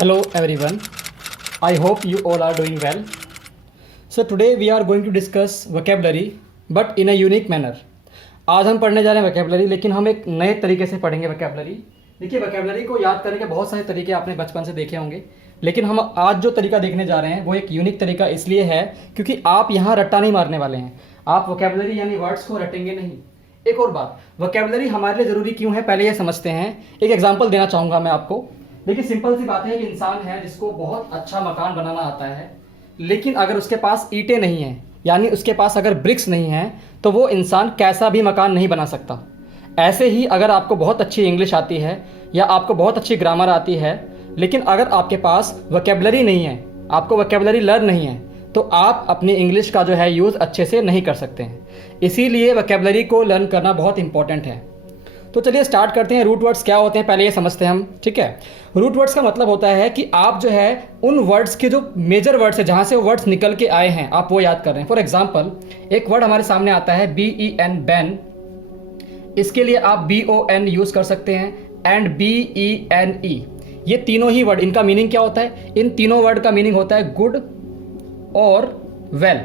Hello everyone. I hope you all are doing well. So today we are going to discuss vocabulary but in a unique manner. आज हम पढ़ने जा रहे हैं vocabulary, लेकिन हम एक नए तरीके से पढ़ेंगे vocabulary. देखिए vocabulary को याद करने के बहुत सारे तरीके आपने बचपन से देखे होंगे, लेकिन हम आज जो तरीका देखने जा रहे हैं वो एक यूनिक तरीका इसलिए है क्योंकि आप यहाँ रट्टा नहीं मारने वाले हैं. आप vocabulary यानी वर्ड्स को रटेंगे नहीं. एक और बात, vocabulary हमारे लिए ज़रूरी क्यों है पहले ये समझते हैं. एक एग्जाम्पल देना चाहूँगा मैं आपको. देखिए सिंपल सी बात है, एक इंसान है जिसको बहुत अच्छा मकान बनाना आता है, लेकिन अगर उसके पास ईंटें नहीं हैं, यानी उसके पास अगर ब्रिक्स नहीं हैं, तो वो इंसान कैसा भी मकान नहीं बना सकता. ऐसे ही अगर आपको बहुत अच्छी इंग्लिश आती है या आपको बहुत अच्छी ग्रामर आती है, लेकिन अगर आपके पास वोकैबुलरी नहीं है, आपको वोकैबुलरी लर्न नहीं है, तो आप अपनी इंग्लिश का जो है यूज़ अच्छे से नहीं कर सकते हैं. इसीलिए वोकैबुलरी को लर्न करना बहुत इंपॉर्टेंट है. तो चलिए स्टार्ट करते हैं. रूट वर्ड्स क्या होते हैं पहले ये समझते हैं हम. ठीक है, रूट वर्ड्स का मतलब होता है कि आप जो है उन वर्ड्स के जो मेजर वर्ड्स है, जहाँ से वर्ड्स निकल के आए हैं, आप वो याद कर रहे हैं. फॉर एग्जांपल एक वर्ड हमारे सामने आता है BEN, बैन. इसके लिए आप BON यूज़ कर सकते हैं एंड BENE. ये तीनों ही वर्ड, इनका मीनिंग क्या होता है? इन तीनों वर्ड का मीनिंग होता है गुड और वेल.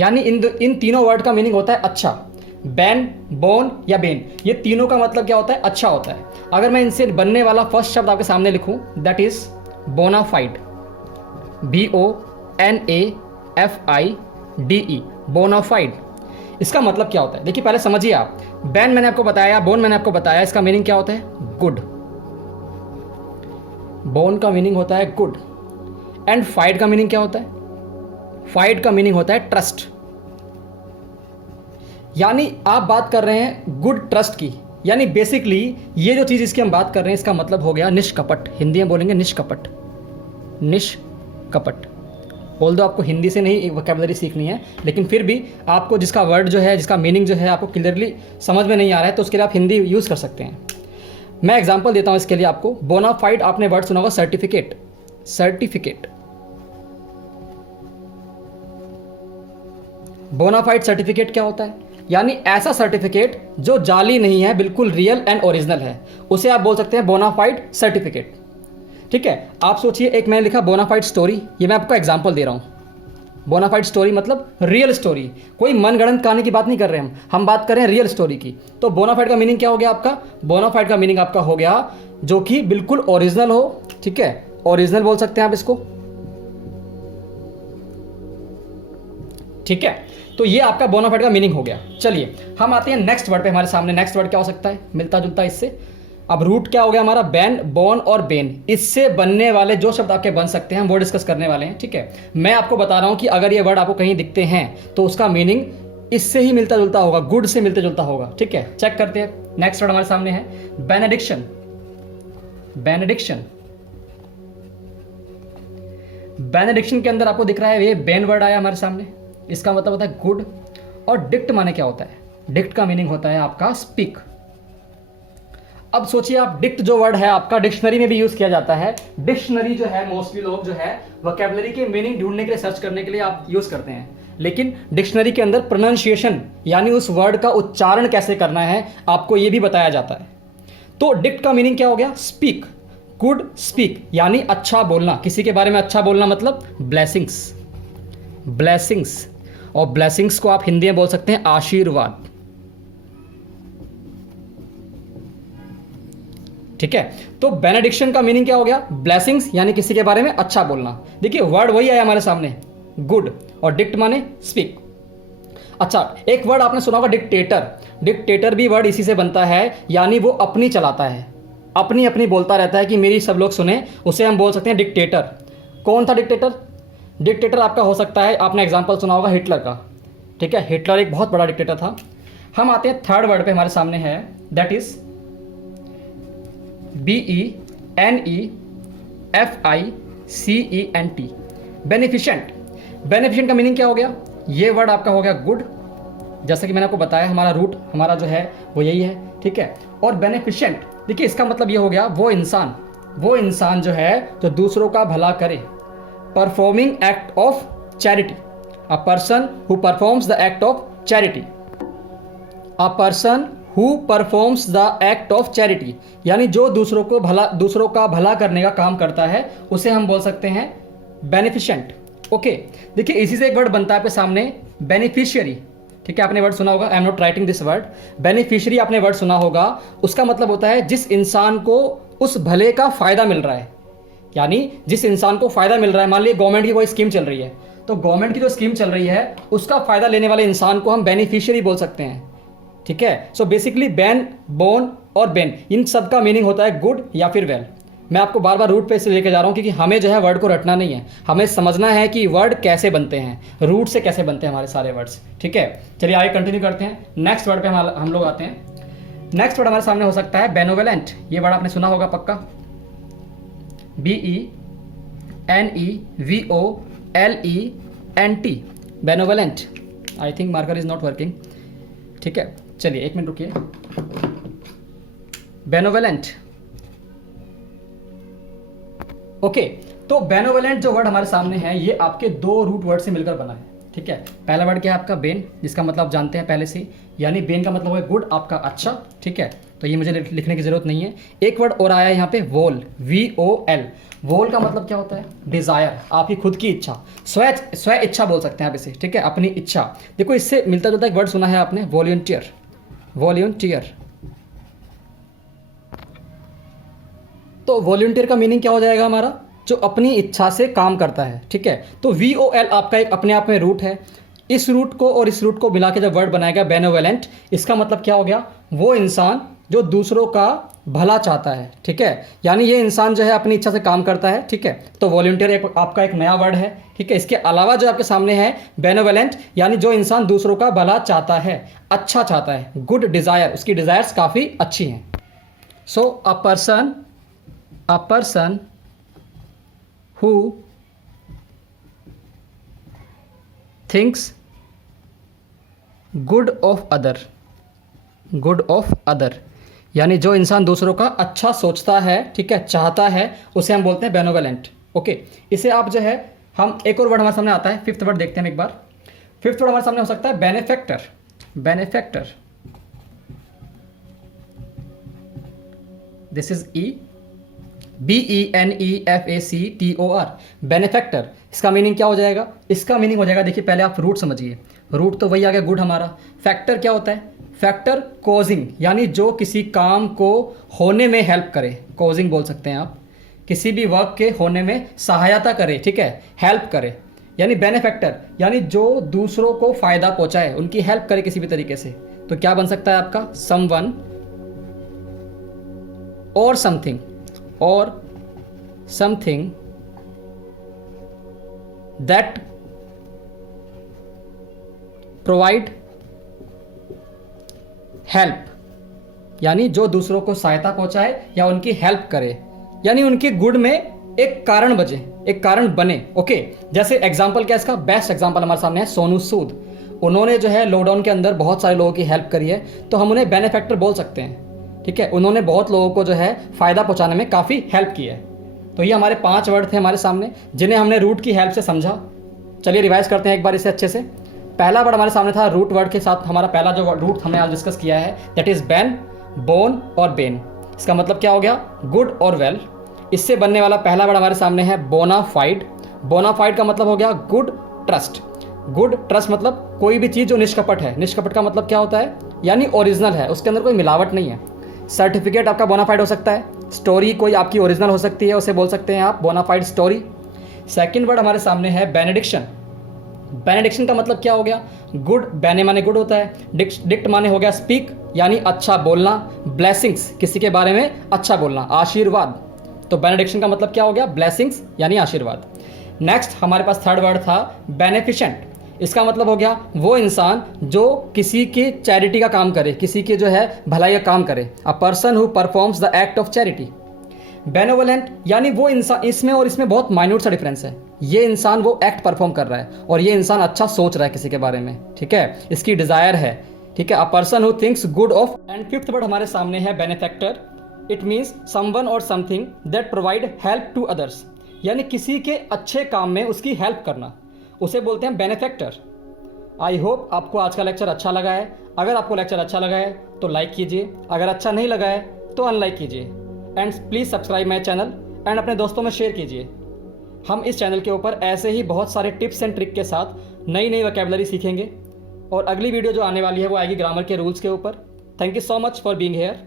यानी इन तीनों वर्ड का मीनिंग होता है अच्छा. बैन, बोन या बेन, ये तीनों का मतलब क्या होता है? अच्छा होता है. अगर मैं इनसे बनने वाला फर्स्ट शब्द आपके सामने लिखूं, that is bonafide. BONAFIDE, bonafide. इसका मतलब क्या होता है? देखिए पहले समझिए आप. बैन मैंने आपको बताया, बोन मैंने आपको बताया, इसका मीनिंग क्या होता है? गुड. बोन का मीनिंग होता है गुड. एंड फाइड का मीनिंग क्या होता है? फाइड का मीनिंग होता है ट्रस्ट. यानी आप बात कर रहे हैं गुड ट्रस्ट की. यानी बेसिकली ये जो चीज़ इसकी हम बात कर रहे हैं, इसका मतलब हो गया निष्कपट. हिंदी में बोलेंगे निष्कपट. निष्कपट. बोल दो आपको हिंदी से नहीं वोकैबुलरी सीखनी है, लेकिन फिर भी आपको जिसका वर्ड जो है, जिसका मीनिंग जो है आपको क्लियरली समझ में नहीं आ रहा है, तो उसके लिए आप हिंदी यूज़ कर सकते हैं. मैं एग्जाम्पल देता हूँ इसके लिए आपको. बोनाफाइड आपने वर्ड सुना होगा सर्टिफिकेट. सर्टिफिकेट. बोनाफाइड सर्टिफिकेट क्या होता है? यानी ऐसा सर्टिफिकेट जो जाली नहीं है, बिल्कुल रियल एंड ओरिजिनल है, उसे आप बोल सकते हैं बोनाफाइड सर्टिफिकेट. ठीक है, आप सोचिए एक मैंने लिखा बोनाफाइड स्टोरी. ये मैं आपको एग्जांपल दे रहा हूँ. बोनाफाइड स्टोरी मतलब रियल स्टोरी. कोई मनगढ़ंत कहानी की बात नहीं कर रहे हम बात कर रहे हैं रियल स्टोरी की. तो बोनाफाइड का मीनिंग क्या हो गया आपका? बोनाफाइड का मीनिंग आपका हो गया जो कि बिल्कुल ओरिजिनल हो. ठीक है, ओरिजिनल बोल सकते हैं आप इसको. ठीक है, तो ये आपका बोनाफाइड का मीनिंग हो गया. चलिए हम आते हैं नेक्स्ट वर्ड पे. हमारे सामने नेक्स्ट वर्ड क्या हो सकता है मिलता जुलता इससे? अब रूट क्या हो गया हमारा? बैन, बोन और बेन. इससे बनने वाले जो शब्द आपके बन सकते हैं हम वो डिस्कस करने वाले हैं. ठीक है, मैं आपको बता रहा हूं कि अगर ये वर्ड आपको कहीं दिखते हैं तो उसका मीनिंग इससे ही मिलता जुलता होगा, गुड से मिलता जुलता होगा. ठीक है, चेक करते हैं. नेक्स्ट वर्ड हमारे सामने है बेनेडिक्शन. बेनेडिक्शन. बेनेडिक्शन के अंदर आपको दिख रहा है ये बेन वर्ड आया हमारे सामने. इसका मतलब होता है गुड. और डिक्ट माने क्या होता है? डिक्ट का मीनिंग होता है आपका स्पीक. अब सोचिए आप, डिक्ट जो वर्ड है आपका डिक्शनरी में भी यूज किया जाता है. डिक्शनरी जो है मोस्टली लोग जो है वोकैबुलरी के मीनिंग ढूंढने के लिए, सर्च करने के लिए आप यूज करते हैं. लेकिन डिक्शनरी के अंदर प्रोनाउंसिएशन यानी उस वर्ड का उच्चारण कैसे करना है आपको ये भी बताया जाता है. तो डिक्ट का मीनिंग क्या हो गया? स्पीक. गुड स्पीक यानी अच्छा बोलना, किसी के बारे में अच्छा बोलना, मतलब ब्लेसिंग्स. ब्लेसिंग्स. और ब्लेसिंग्स को आप हिंदी में बोल सकते हैं आशीर्वाद. ठीक है, तो बेनेडिक्शन का मीनिंग क्या हो गया? ब्लेसिंग्स यानी किसी के बारे में अच्छा बोलना. देखिए वर्ड वही आया हमारे सामने, गुड. और डिक्ट माने स्पीक. अच्छा, एक वर्ड आपने सुना होगा डिक्टेटर. डिक्टेटर भी वर्ड इसी से बनता है, यानी वो अपनी चलाता है, अपनी अपनी बोलता रहता है कि मेरी सब लोग सुने, उसे हम बोल सकते हैं डिक्टेटर. कौन था डिक्टेटर? डिक्टेटर आपका हो सकता है, आपने एग्जाम्पल सुना होगा हिटलर का. ठीक है, हिटलर एक बहुत बड़ा डिक्टेटर था. हम आते हैं थर्ड वर्ड पे हमारे सामने है, that is BENEFICENT. Beneficent. Beneficent का मीनिंग क्या हो गया? ये वर्ड आपका हो गया गुड. जैसा कि मैंने आपको बताया हमारा रूट, हमारा जो है वो यही है. ठीक है, और बेनिफिशेंट देखिए इसका मतलब ये हो गया वो इंसान जो है जो दूसरों का भला करे. Performing act of charity. A person who performs the act of charity. A person who performs the act of charity, यानी जो दूसरों का भला करने का काम करता है उसे हम बोल सकते हैं बेनिफिशेंट। ओके, देखिए इसी से एक वर्ड बनता है आपके सामने बेनिफिशियरी। ठीक है, आपने वर्ड सुना होगा, I am not writing this word, beneficiary आपने वर्ड सुना होगा। उसका मतलब होता है जिस इंसान को उस भले का फायदा मिल रहा है, यानी जिस इंसान को फायदा मिल रहा है। मान लीजिए गवर्नमेंट की कोई स्कीम चल रही है, तो गवर्नमेंट की जो स्कीम चल रही है उसका फायदा लेने वाले इंसान को हम बेनिफिशियरी बोल सकते हैं। ठीक है, सो बेसिकली बैन, बोन और बेन, इन सब का मीनिंग होता है गुड या फिर वेल। मैं आपको बार बार रूट पे से लेके जा रहा हूँ क्योंकि हमें जो है वर्ड को रटना नहीं है, हमें समझना है कि वर्ड कैसे बनते हैं, रूट से कैसे बनते हैं हमारे सारे वर्ड्स। ठीक है, चलिए आगे कंटिन्यू करते हैं। नेक्स्ट वर्ड पे हम लोग आते हैं। नेक्स्ट वर्ड हमारे सामने हो सकता है बेनोवेलेंट। ये वर्ड आपने सुना होगा पक्का, BENEVOLENT, benevolent. I think marker is not working. ठीक है, चलिए एक मिनट रुकिए। बेनोवेलेंट, ओके, तो बेनोवेलेंट जो वर्ड हमारे सामने है ये आपके दो रूट वर्ड से मिलकर बना है। ठीक है, पहला वर्ड क्या है आपका बेन, जिसका मतलब आप जानते हैं पहले से, यानी बेन का मतलब है गुड, आपका अच्छा। ठीक है, तो ये मुझे लिखने की जरूरत नहीं है। एक वर्ड और आया यहाँ पे वोल, VOL। वोल का मतलब क्या होता है? डिजायर, आपकी खुद की इच्छा, स्व इच्छा बोल सकते हैं आप इसे। ठीक है, अपनी इच्छा। देखो इससे मिलता जुलता एक वर्ड सुना है आपने, वॉलंटियर। वॉलंटियर, तो वॉलंटियर का मीनिंग क्या हो जाएगा हमारा? जो अपनी इच्छा से काम करता है। ठीक है, तो VOL आपका एक अपने आप में रूट है। इस रूट को और इस रूट को मिला के जब वर्ड बनाएगा बेनोवेलेंट, इसका मतलब क्या हो गया? वो इंसान जो दूसरों का भला चाहता है। ठीक है, यानी ये इंसान जो है अपनी इच्छा से काम करता है। ठीक है, तो वॉलंटियर आपका एक नया वर्ड है। ठीक है, इसके अलावा जो आपके सामने है बेनोवेलेंट, यानी जो इंसान दूसरों का भला चाहता है, अच्छा चाहता है, गुड डिजायर, उसकी डिजायर्स काफ़ी अच्छी हैं। सो अ person who thinks good of other, यानी जो इंसान दूसरों का अच्छा सोचता है, ठीक है, चाहता है, उसे हम बोलते हैं बेनोवेलेंट। ओके, इसे आप जो है, हम एक और वर्ड हमारे सामने आता है, फिफ्थ वर्ड देखते हैं एक बार। फिफ्थ वर्ड हमारे सामने हो सकता है benefactor. Benefactor, this is BENEFACTOR, benefactor. इसका मीनिंग क्या हो जाएगा? इसका मीनिंग हो जाएगा, देखिए पहले आप रूट समझिए। रूट तो वही आ गया गुड हमारा। फैक्टर क्या होता है? फैक्टर कॉजिंग, यानी जो किसी काम को होने में हेल्प करे, कॉजिंग बोल सकते हैं आप, किसी भी वर्क के होने में सहायता करे। ठीक है, हेल्प करे, यानी बेनेफैक्टर, यानी जो दूसरों को फायदा पहुंचाए, उनकी हेल्प करे किसी भी तरीके से। तो क्या बन सकता है आपका? Someone or something, or something that provide help, यानी जो दूसरों को सहायता पहुंचाए या उनकी हेल्प करे, यानी उनके गुड में एक कारण बजे, एक कारण बने। ओके, जैसे एग्जांपल क्या है इसका? बेस्ट एग्जांपल हमारे सामने है सोनू सूद। उन्होंने जो है लॉकडाउन के अंदर बहुत सारे लोगों की हेल्प करी है, तो हम उन्हें बेनिफैक्टर बोल सकते हैं। ठीक है, उन्होंने बहुत लोगों को जो है फायदा पहुंचाने में काफ़ी हेल्प की है। तो ये हमारे 5 वर्ड थे हमारे सामने, जिन्हें हमने रूट की हेल्प से समझा। चलिए रिवाइज करते हैं एक बार इसे अच्छे से। पहला वर्ड हमारे सामने था रूट वर्ड के साथ, हमारा पहला जो रूट हमने आज डिस्कस किया है दैट इज बैन, बोन और बेन। इसका मतलब क्या हो गया? गुड और वेल। इससे बनने वाला पहला वर्ड हमारे सामने है बोनाफाइड। बोनाफाइड का मतलब हो गया गुड ट्रस्ट। गुड ट्रस्ट मतलब कोई भी चीज़ जो निष्कपट है। निष्कपट का मतलब क्या होता है? यानी ओरिजिनल है, उसके अंदर कोई मिलावट नहीं है। सर्टिफिकेट आपका बोनाफाइड हो सकता है, स्टोरी कोई आपकी ओरिजिनल हो सकती है, उसे बोल सकते हैं आप बोनाफाइड स्टोरी। सेकंड वर्ड हमारे सामने है बेनेडिक्शन। बेनेडिक्शन का मतलब क्या हो गया? गुड, बेने माने गुड होता है, डिक्ट माने हो गया स्पीक, यानी अच्छा बोलना, ब्लेसिंग्स किसी के बारे में अच्छा बोलना, आशीर्वाद। तो बेनेडिक्शन का मतलब क्या हो गया? ब्लेसिंग्स यानी आशीर्वाद। नेक्स्ट हमारे पास थर्ड वर्ड था बेनिफिशेंट। इसका मतलब हो गया वो इंसान जो किसी की चैरिटी का काम करे, किसी की जो है भलाई का काम करे। अ person who performs the act of charity. Benevolent यानी वो इंसान, इसमें और इसमें बहुत माइन्यूट सा डिफरेंस है। ये इंसान वो एक्ट परफॉर्म कर रहा है और ये इंसान अच्छा सोच रहा है किसी के बारे में। ठीक है, इसकी डिजायर है। ठीक है, a person who thinks good of. And fifth word हमारे सामने है benefactor. It means someone or something that provide help to others, यानी किसी के अच्छे काम में उसकी हेल्प करना, उसे बोलते हैं बेनेफैक्टर। आई होप आपको आज का लेक्चर अच्छा लगा है। अगर आपको लेक्चर अच्छा लगा है तो लाइक कीजिए, अगर अच्छा नहीं लगा है तो अनलाइक कीजिए। And please subscribe my channel and अपने दोस्तों में शेयर कीजिए। हम इस चैनल के ऊपर ऐसे ही बहुत सारे टिप्स एंड ट्रिक के साथ नई नई वोकैबुलरी सीखेंगे। और अगली वीडियो जो आने वाली है वो आएगी ग्रामर के रूल्स के ऊपर। Thank you so much for being hair.